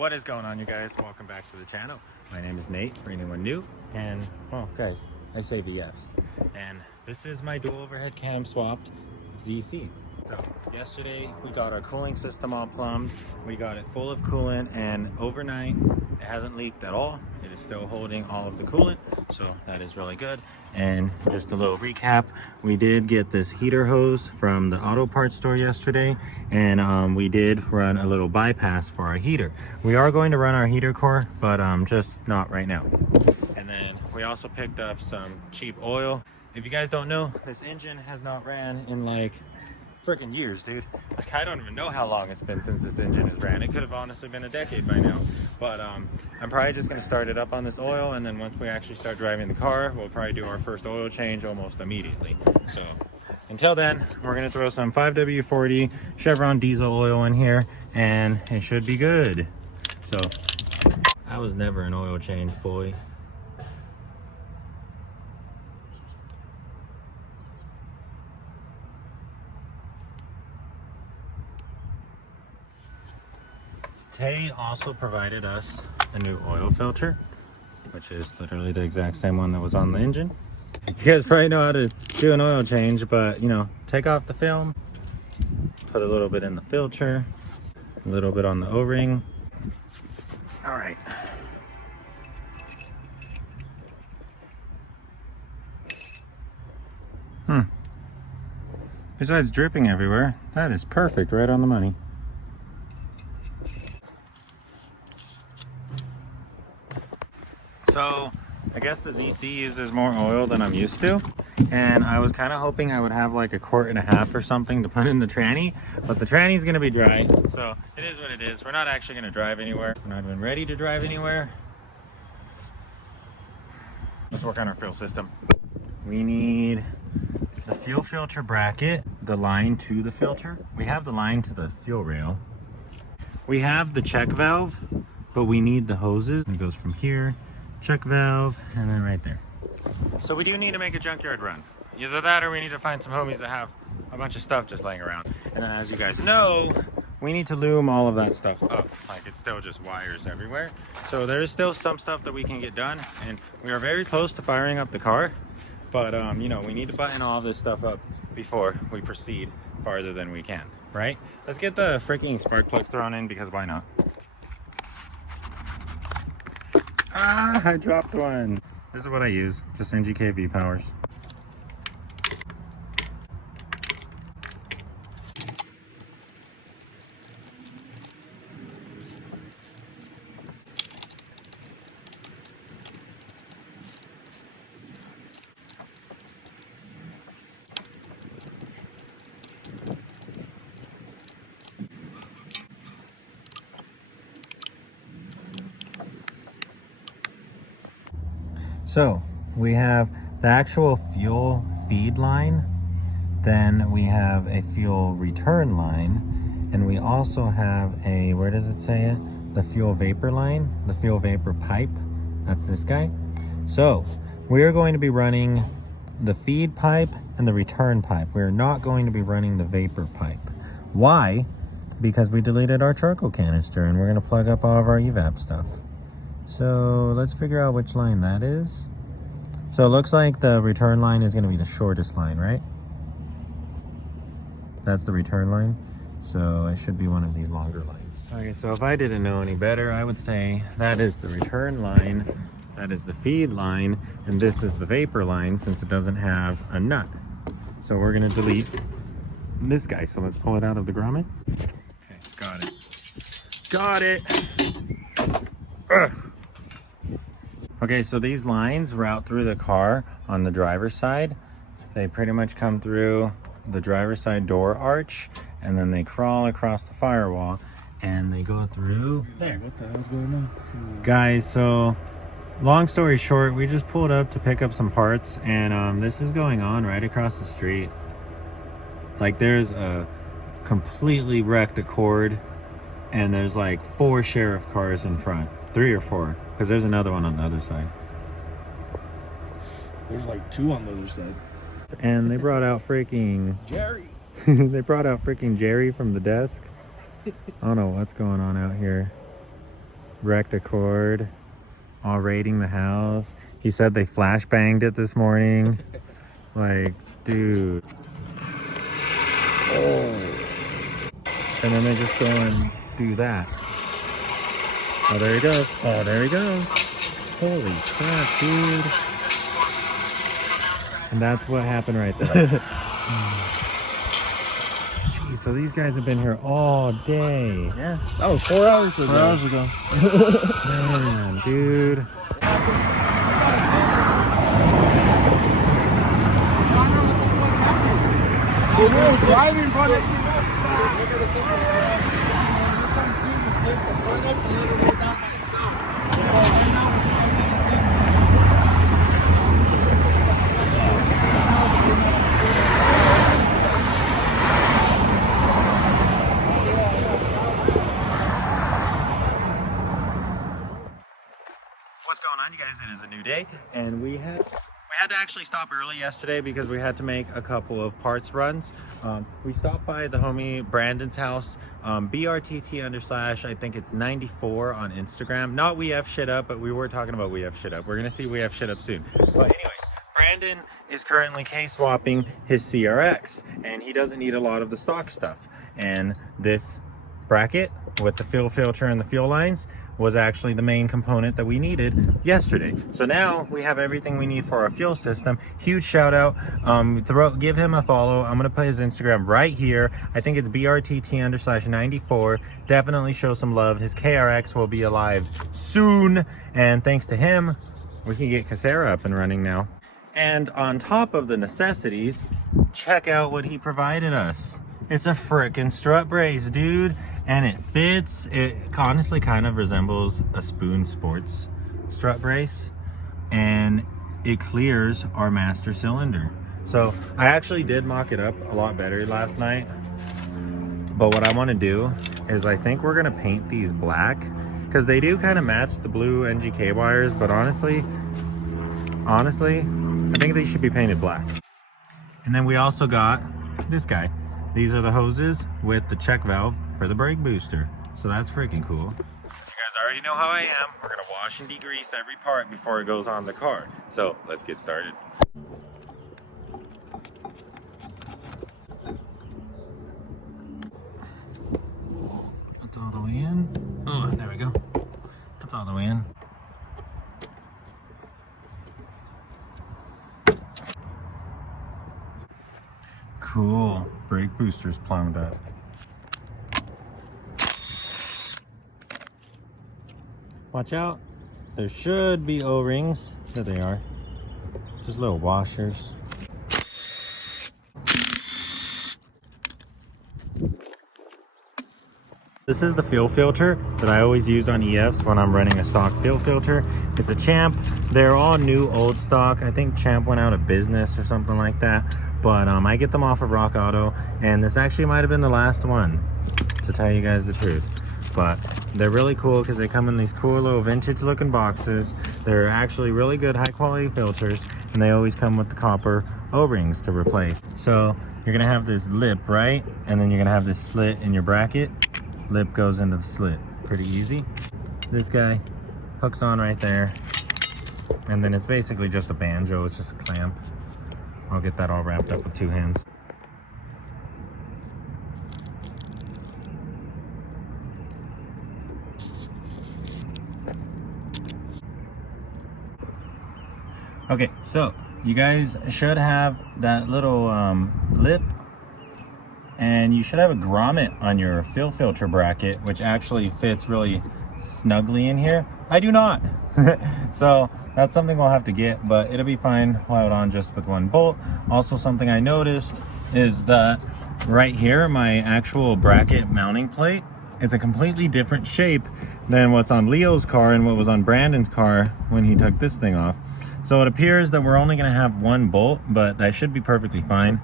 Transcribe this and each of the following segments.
What is going on, you guys? Welcome back to the channel. My name is Nate, for anyone new. And, well, guys, I say EF's. And this is my dual overhead cam swapped ZC. So, yesterday we got our cooling system all plumbed. We got it full of coolant, and overnight it hasn't leaked at all. It is still holding all of the coolant, so that is really good. And just a little recap, we did get this heater hose from the auto parts store yesterday, and we did run a little bypass for our heater. We are going to run our heater core, but just not right now. And then we also picked up some cheap oil. If you guys don't know, this engine has not ran in like freaking years, dude. Like, I don't even know how long it's been since this engine has ran. It could have honestly been a decade by now. But I'm probably just gonna start it up on this oil, and then once we actually start driving the car, we'll probably do our first oil change almost immediately. So until then, we're gonna throw some 5W40 Chevron diesel oil in here, and it should be good. So I was never an oil change boy. Tay also provided us a new oil filter, which is literally the exact same one that was on the engine. You guys probably know how to do an oil change, but you know, take off the film, put a little bit in the filter, a little bit on the O-ring. All right. Besides dripping everywhere, that is perfect, right on the money. So I guess the ZC uses more oil than I'm used to, and I was kind of hoping I would have like 1.5 quarts or something to put in the tranny, but the tranny's gonna be dry, so it is what it is. We're not actually gonna drive anywhere. We're not even ready to drive anywhere. Let's work on our fuel system. We need the fuel filter bracket, the line to the filter. We have the line to the fuel rail. We have the check valve, but we need the hoses. It goes from here, check valve, and then right there. So we do need to make a junkyard run. Either that or we need to find some homies that have a bunch of stuff just laying around. And then, as you guys know, we need to loom all of that stuff up. Like, it's still just wires everywhere. So there is still some stuff that we can get done, and we are very close to firing up the car. But you know, we need to button all this stuff up before we proceed farther than we can, right? Let's get the freaking spark plugs thrown in, because why not? Ah, I dropped one. This is what I use, just NGKV powers. So we have the actual fuel feed line, then we have a fuel return line, and we also have a, where does it say it? The fuel vapor line, the fuel vapor pipe. That's this guy. So we are going to be running the feed pipe and the return pipe. We're not going to be running the vapor pipe. Why? Because we deleted our charcoal canister, and we're going to plug up all of our evap stuff. So let's figure out which line that is. So it looks like the return line is going to be the shortest line, right? That's the return line. So it should be one of these longer lines. Okay, so if I didn't know any better, I would say that is the return line, that is the feed line, and this is the vapor line, since it doesn't have a nut. So we're going to delete this guy. So let's pull it out of the grommet. Okay, got it. Got it! Ugh. Okay, so these lines route through the car on the driver's side. They pretty much come through the driver's side door arch, and then they crawl across the firewall, and they go through there. What the hell's going on? Guys, so long story short, we just pulled up to pick up some parts, and this is going on right across the street. Like, there's a completely wrecked Accord, and there's like 4 sheriff cars in front. 3 or 4, because there's another one on the other side. There's like 2 on the other side. And they brought out freaking Jerry. they brought out freaking Jerry from the desk. I don't know what's going on out here. wrecked a cord, all raiding the house. He said they flashbanged it this morning. Like, dude. Oh. And then they just go and do that. Oh, there he goes. Oh, there he goes. Holy crap, dude. And that's what happened right there. Jeez, so these guys have been here all day. Yeah, that was 4 hours ago. 4 hours ago. Man, dude. We're driving, brother. What's going on, you guys? It is a new day, and we had to actually stop early yesterday because we had to make a couple of parts runs. We stopped by the homie Brandon's house, BRTT_ I think it's 94 on Instagram. Not we have shit up, but we were talking about we have shit up. We're gonna see we have shit up soon. But anyways, Brandon is currently case swapping his CRX, and he doesn't need a lot of the stock stuff. And this bracket with the fuel filter and the fuel lines was actually the main component that we needed yesterday. So now we have everything we need for our fuel system. Huge shout out. Give him a follow. I'm gonna put his Instagram right here. I think it's BRTT_94. Definitely show some love. His KRX will be alive soon, and thanks to him we can get Casera up and running now. And on top of the necessities, check out what he provided us. It's a frickin' strut brace, dude. And it fits. It honestly kind of resembles a Spoon Sports strut brace, and it clears our master cylinder. So I actually did mock it up a lot better last night, but what I want to do is I think we're gonna paint these black because they do kind of match the blue NGK wires, but honestly I think they should be painted black. And then we also got this guy. These are the hoses with the check valve for the brake booster. So that's freaking cool. You guys already know how I am. We're gonna wash and degrease every part before it goes on the car. So let's get started. That's all the way in. Oh, there we go. That's all the way in. Cool. Brake booster's plumbed up. Watch out. There should be O-rings. There they are. Just little washers. This is the fuel filter that I always use on EFs when I'm running a stock fuel filter. It's a Champ. They're all new old stock. I think Champ went out of business or something like that. But I get them off of Rock Auto, and this actually might have been the last one, to tell you guys the truth. But they're really cool because they come in these cool little vintage looking boxes. They're actually really good high quality filters, and they always come with the copper O-rings to replace. So you're gonna have this lip, right? And then you're gonna have this slit in your bracket. Lip goes into the slit. Pretty easy. This guy hooks on right there, and then it's basically just a banjo. It's just a clamp. I'll get that all wrapped up with 2 hands. Okay, so you guys should have that little lip, and you should have a grommet on your fuel filter bracket, which actually fits really snugly in here. I do not. So that's something we'll have to get, but it'll be fine. We'll have it on just with 1 bolt. Also, something I noticed is that right here, my actual bracket mounting plate, it's a completely different shape than what's on Leo's car and what was on Brandon's car when he took this thing off. So it appears that we're only gonna have 1 bolt, but that should be perfectly fine.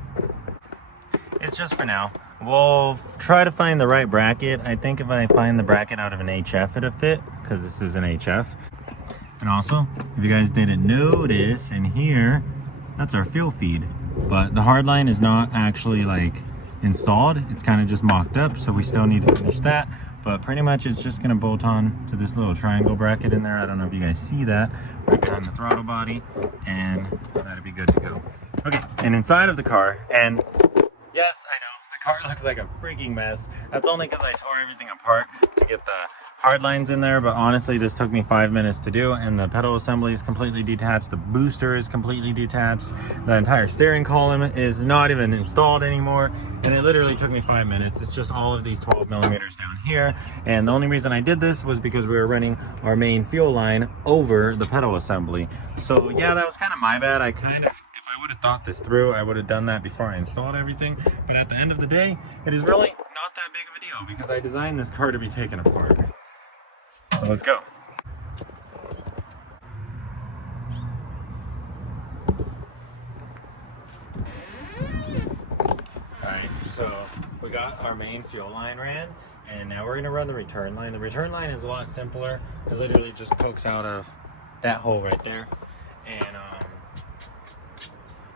It's just for now. We'll try to find the right bracket. I think if I find the bracket out of an HF, it'll fit, because this is an HF. And also, if you guys didn't notice, in here, that's our fuel feed. But the hard line is not actually like installed. It's kind of just mocked up, so we still need to finish that. but pretty much it's just gonna bolt on to this little triangle bracket in there. I don't know if you guys see that, right behind the throttle body, and that'll be good to go. Okay, and inside of the car, and yes, I know, the car looks like a freaking mess. That's only because I tore everything apart to get the hard lines in there, but honestly this took me 5 minutes to do, and the pedal assembly is completely detached, the booster is completely detached, the entire steering column is not even installed anymore, and it literally took me 5 minutes. It's just all of these 12 millimeters down here, and the only reason I did this was because we were running our main fuel line over the pedal assembly. So yeah, that was kind of my bad. If I would have thought this through, I would have done that before I installed everything, but at the end of the day, it is really not that big of a deal because I designed this car to be taken apart. So let's go. Alright, so we got our main fuel line ran, and now we're going to run the return line. The return line is a lot simpler. It literally just pokes out of that hole right there. And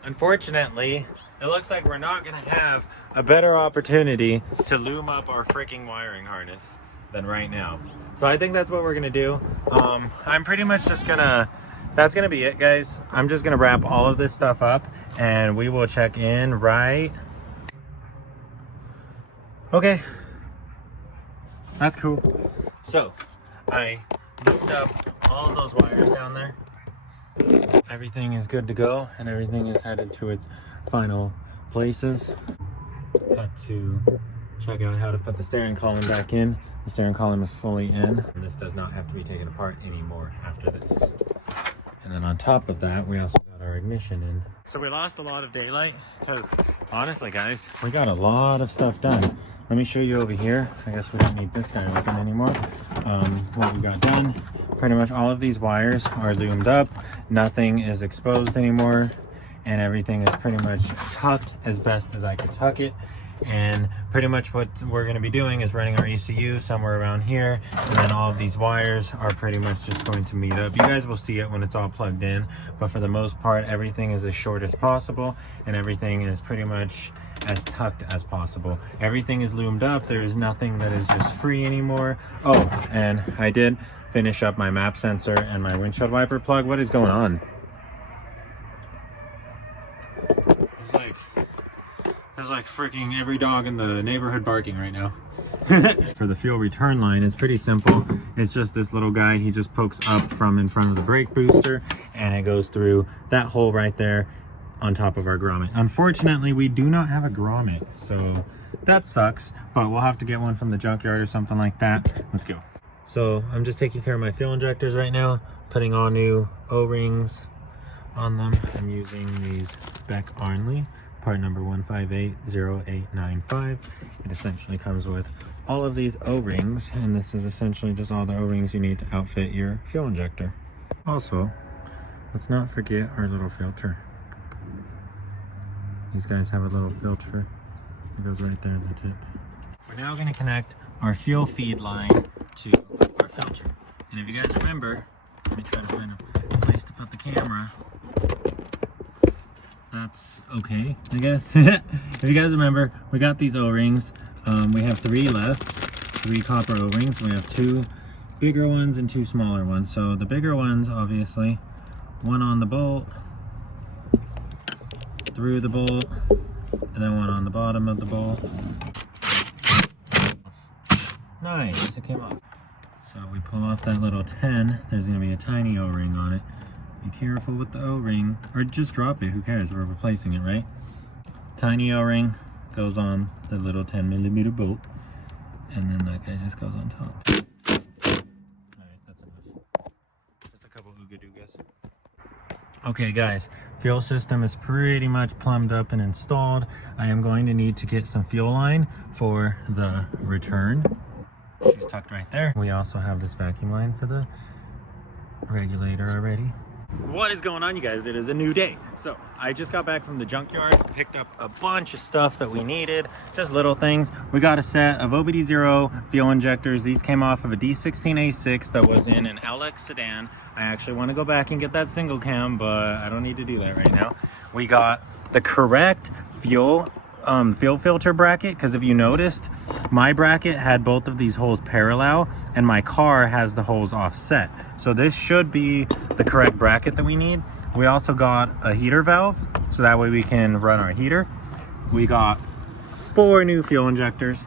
unfortunately, it looks like we're not going to have a better opportunity to loom up our freaking wiring harness than right now. So I think that's what we're gonna do. I'm pretty much just gonna, that's gonna be it, guys. I'm just gonna wrap all of this stuff up and we will check in right. Okay, that's cool. So I looped up all of those wires down there. Everything is good to go and everything is headed to its final places. Had to check out how to put the steering column back in. The steering column is fully in, and this does not have to be taken apart anymore after this. And then on top of that, we also got our ignition in. So we lost a lot of daylight because honestly, guys, we got a lot of stuff done. Let me show you over here. I guess we don't need this guy looking anymore. What we got done, pretty much all of these wires are loomed up. Nothing is exposed anymore, and everything is pretty much tucked as best as I could tuck it. And pretty much what we're going to be doing is running our ECU somewhere around here, and then all of these wires are pretty much just going to meet up. You guys will see it when it's all plugged in, but for the most part everything is as short as possible and everything is pretty much as tucked as possible. Everything is loomed up. There is nothing that is just free anymore. Oh, and I did finish up my map sensor and my windshield wiper plug. What is going on? There's like freaking every dog in the neighborhood barking right now. For the fuel return line, it's pretty simple. It's just this little guy. He just pokes up from in front of the brake booster and it goes through that hole right there on top of our grommet. Unfortunately, we do not have a grommet, so that sucks, but we'll have to get one from the junkyard or something like that. Let's go. So I'm just taking care of my fuel injectors right now, putting all new O-rings on them. I'm using these Beck Arnley, part number 1580895. It essentially comes with all of these O-rings, and this is essentially just all the O-rings you need to outfit your fuel injector. Also, let's not forget our little filter. These guys have a little filter that goes right there at the tip. We're now going to connect our fuel feed line to our filter. And if you guys remember, let me try to find a place to put the camera. That's okay, I guess. If you guys remember, we got these O-rings. We have 3 left, 3 copper O-rings. We have 2 bigger ones and 2 smaller ones. So the bigger ones, obviously, one on the bolt, through the bolt, and then one on the bottom of the bolt. Nice, it came off. So we pull off that little 10, there's gonna be a tiny O-ring on it. Be careful with the O-ring, or just drop it, who cares, we're replacing it, right? Tiny O-ring goes on the little 10mm bolt, and then that guy just goes on top. Alright, that's enough. Just a couple ooga-doogas. Okay guys, fuel system is pretty much plumbed up and installed. I am going to need to get some fuel line for the return. She's tucked right there. We also have this vacuum line for the regulator already. What is going on, you guys? It is a new day. So I just got back from the junkyard, picked up a bunch of stuff that we needed, just little things. We got a set of OBD0 fuel injectors. These came off of a D16A6 that was in an LX sedan. I actually want to go back and get that single cam, but I don't need to do that right now. We got the correct fuel filter bracket, because if you noticed, my bracket had both of these holes parallel and my car has the holes offset. So this should be the correct bracket that we need. We also got a heater valve, so that way we can run our heater. We got 4 new fuel injectors.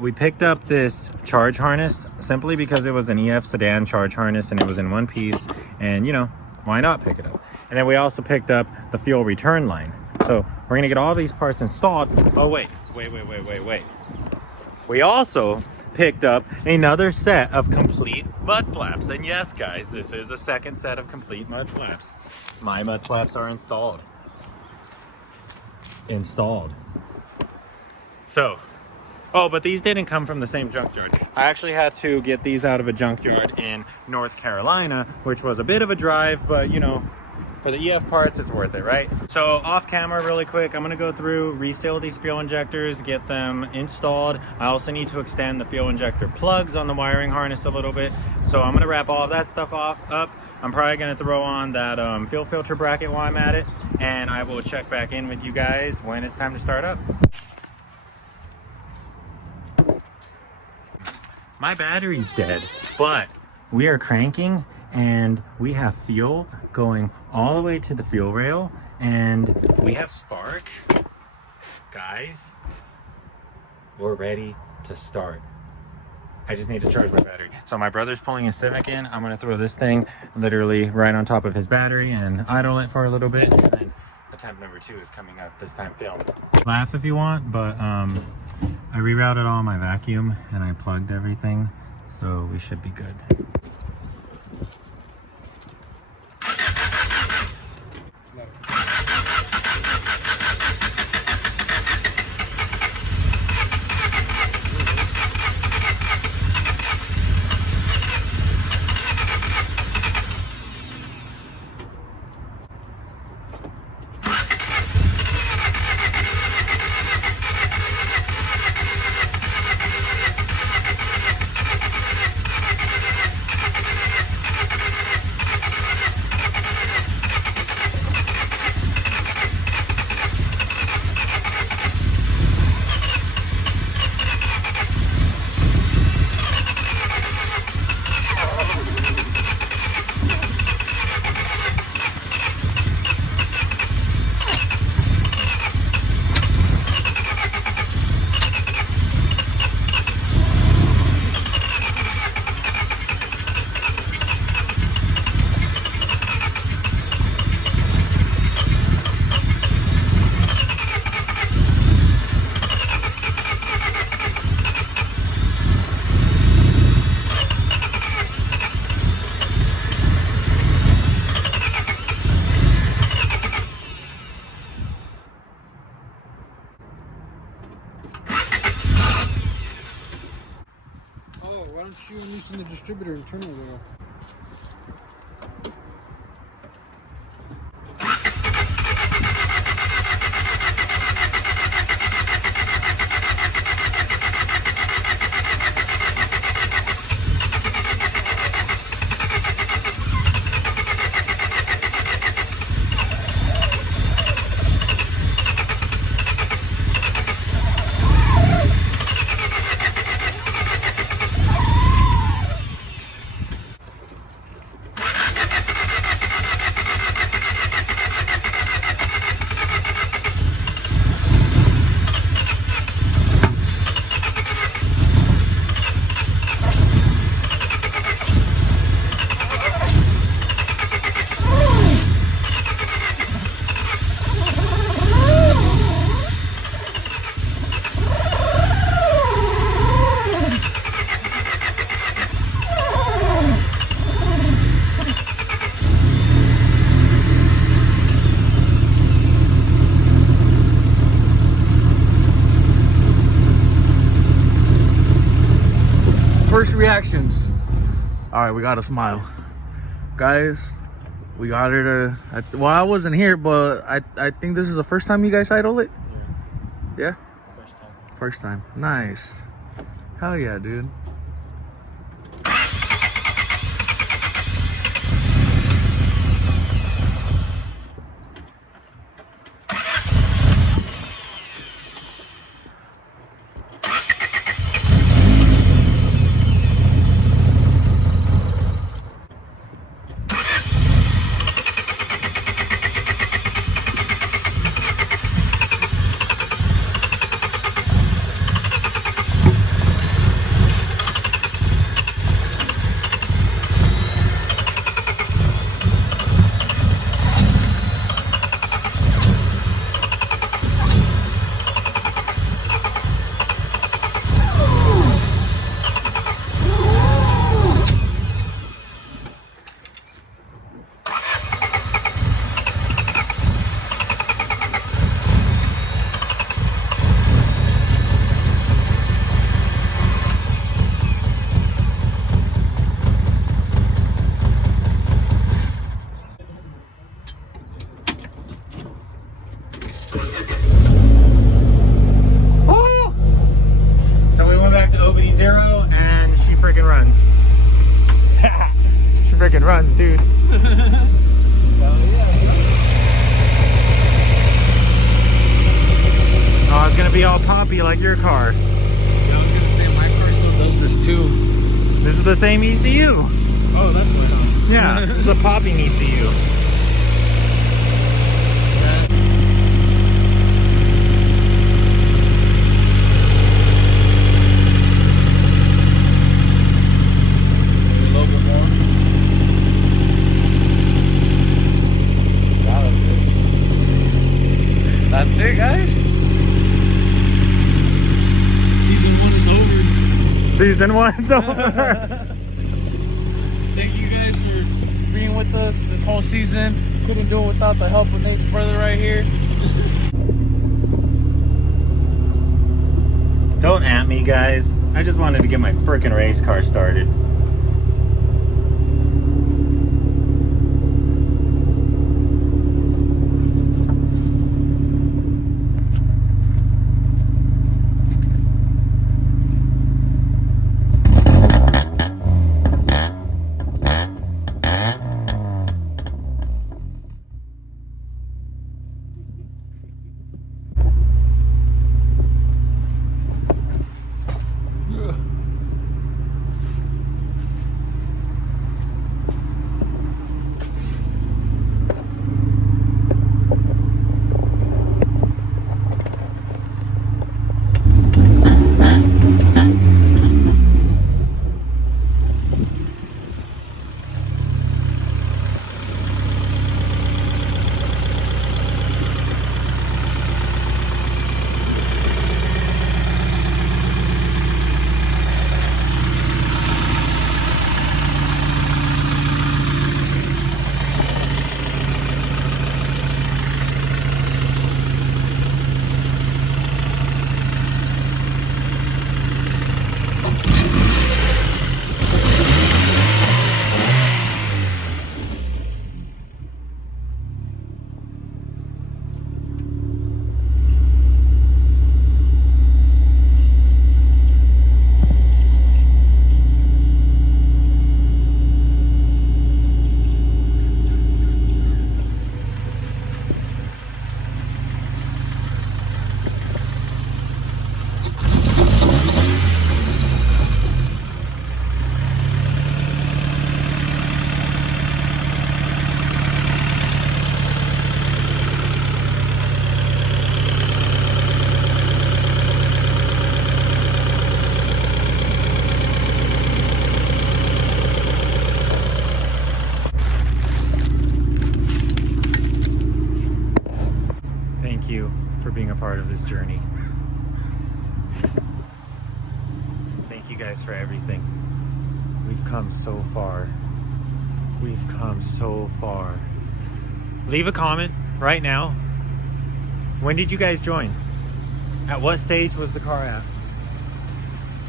We picked up this charge harness simply because it was an EF sedan charge harness and it was in one piece, and you know, why not pick it up? And then we also picked up the fuel return line. So we're gonna get all these parts installed. Oh wait. We also picked up another set of complete mud flaps. And yes, guys, this is a second set of complete mud flaps. My mud flaps are installed. So, oh, but these didn't come from the same junkyard. I actually had to get these out of a junkyard in North Carolina, which was a bit of a drive, but you know, for the EF parts, it's worth it, right? So off camera really quick, I'm gonna go through, reseal these fuel injectors, get them installed. I also need to extend the fuel injector plugs on the wiring harness a little bit. So I'm gonna wrap all of that stuff up. I'm probably gonna throw on that fuel filter bracket while I'm at it, and I will check back in with you guys when it's time to start up. My battery's dead, but we are cranking and we have fuel going all the way to the fuel rail and we have spark. Guys, we're ready to start. I just need to charge my battery. So my brother's pulling his Civic in. I'm gonna throw this thing literally right on top of his battery and idle it for a little bit. And then attempt number 2 is coming up, this time filmed. Laugh if you want, but I rerouted all my vacuum and I plugged everything, so we should be good. Why don't you loosen the distributor and turn it there? First reactions. All right, we got a smile, guys. We got her to. Well, I wasn't here, but I think this is the first time you guys idle it. Yeah. First time. Nice. Hell yeah, dude. fucking runs, dude. Oh, it's gonna be all poppy like your car. Yeah, I was gonna say my car still does this too. This is the same ECU. Oh, that's right on. Yeah, this is the popping ECU. A little bit more. Wow, that's it, guys. Season 1 is over. Season 1's over. Thank you guys for being with us this whole season. Couldn't do it without the help of Nate's brother right here. Don't at me, guys. I just wanted to get my frickin' race car started. Thank you for being a part of this journey. Thank you guys for everything. We've come so far. We've come so far. Leave a comment right now. When did you guys join? At what stage was the car at?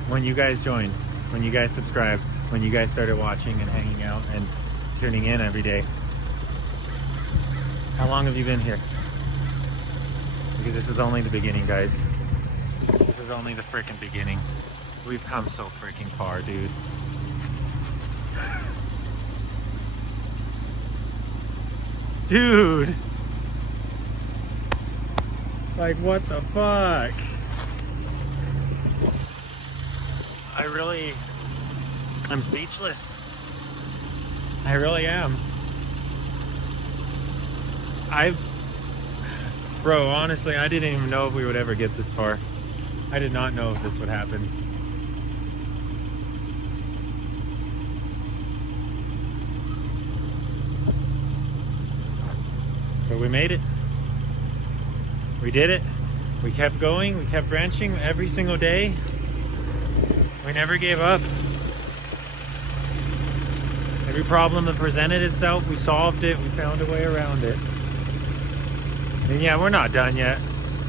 When you guys joined, when you guys subscribed, when you guys started watching and hanging out and tuning in every day. How long have you been here? Because this is only the beginning, guys. This is only the freaking beginning. We've come so freaking far, dude. Dude! Like, what the fuck? I'm speechless. I really am. Bro, honestly, I didn't even know if we would ever get this far. I did not know if this would happen. But we made it. We did it. We kept going. We kept branching every single day. We never gave up. Every problem that presented itself, we solved it. We found a way around it. And yeah, we're not done yet.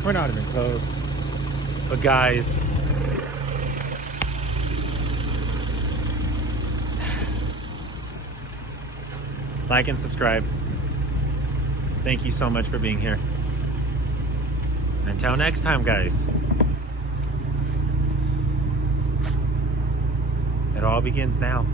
We're not even close. But guys, like and subscribe. Thank you so much for being here. Until next time, guys. It all begins now.